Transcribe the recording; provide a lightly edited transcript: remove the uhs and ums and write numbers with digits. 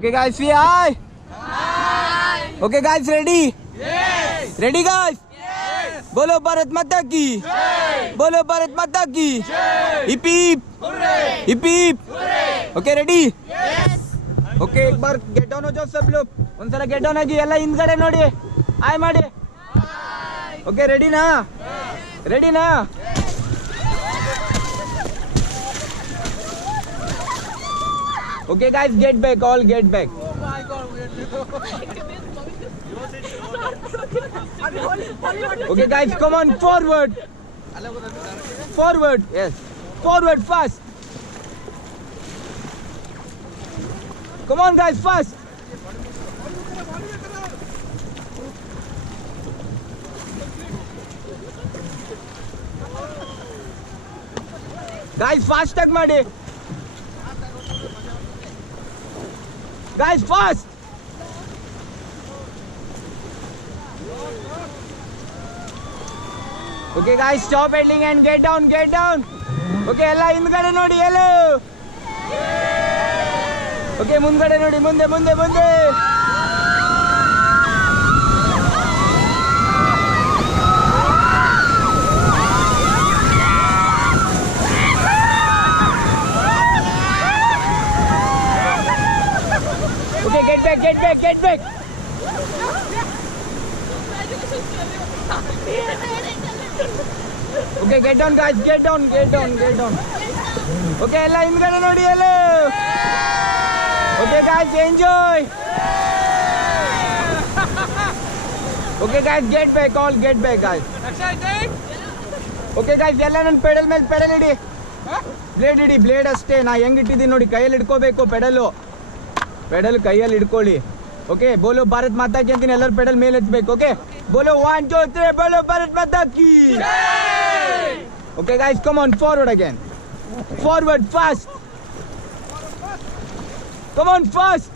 Okay guys, say hi. Hi. Okay guys, ready? Yes. Ready guys? Yes. Bolo Bharat Mata ki. Jai. Bolo Bharat Mata ki. Jai. Hip hip. Hooray. Hip hip. Hooray. Okay ready? Yes. Okay एक बार get down हो जाओ सब लोग. ಒಂದ್ಸಲ get down ಆಗಿ ಎಲ್ಲ ಹಿಂದ್ಗಡೆ ನೋಡಿ. Hi ಮಾಡಿ. Hi. Okay ready ना? Yes. Ready ना? Okay guys, get back, all get back. Oh my god, Okay guys, come on, forward. Forward, yes. Forward, fast. Come on guys, fast. Guys, fast tag ಮಾಡಿ. Guys, fast! Okay guys, stop pedaling and get down, get down. Okay, ಎಲ್ಲ ಹಿಂದ್ಗಡೆ ನೋಡಿ hello. Okay, ಮುಂದ್ಗಡೆ ನೋಡಿ ಮುಂದೆ ಮುಂದೆ ಮುಂದೆ. Okay, get back, get back, get back. Okay, get down guys, get down, get down, get down. Okay, ಎಲ್ಲ ಹಿಂದ್ಗಡೆ ನೋಡಿ hello. Okay guys, enjoy. Okay guys, get back, all get back guys. excited? Okay guys, ಎಲ್ಲ ನನ್ನ pedal ಮೇಲೆ pedal ಇಡಿ. Blade ಇಡಿ, blade ಅಷ್ಟೇ. ನಾ ಹೆಂಗ್ ಇಟ್ಟಿದ್ದೀನಿ ನೋಡಿ, ಕೈಯಲ್ಲಿ ಹಿಡ್ಕೋಬೇಕು ಪೆಡಲು. ಪೆಡಲ್ ಕೈಯಲ್ಲಿ ಹಿಡ್ಕೊಳ್ಳಿ. ಓಕೆ, ಬೋಲೋ ಭಾರತ್ ಮಾತಾ ಕಿ ಅಂತೀನಿ, ಎಲ್ಲರೂ ಪೆಡಲ್ ಮೇಲೆ ಎತ್ತಬೇಕು. ಓಕೆ, ಬೋಲೋ 1 2 3 ಬೋಲೋ ಭಾರತ್ ಮಾತಾ ಕಿ ಜೈ. Okay guys, come on, forward again. Forward fast. Come on fast.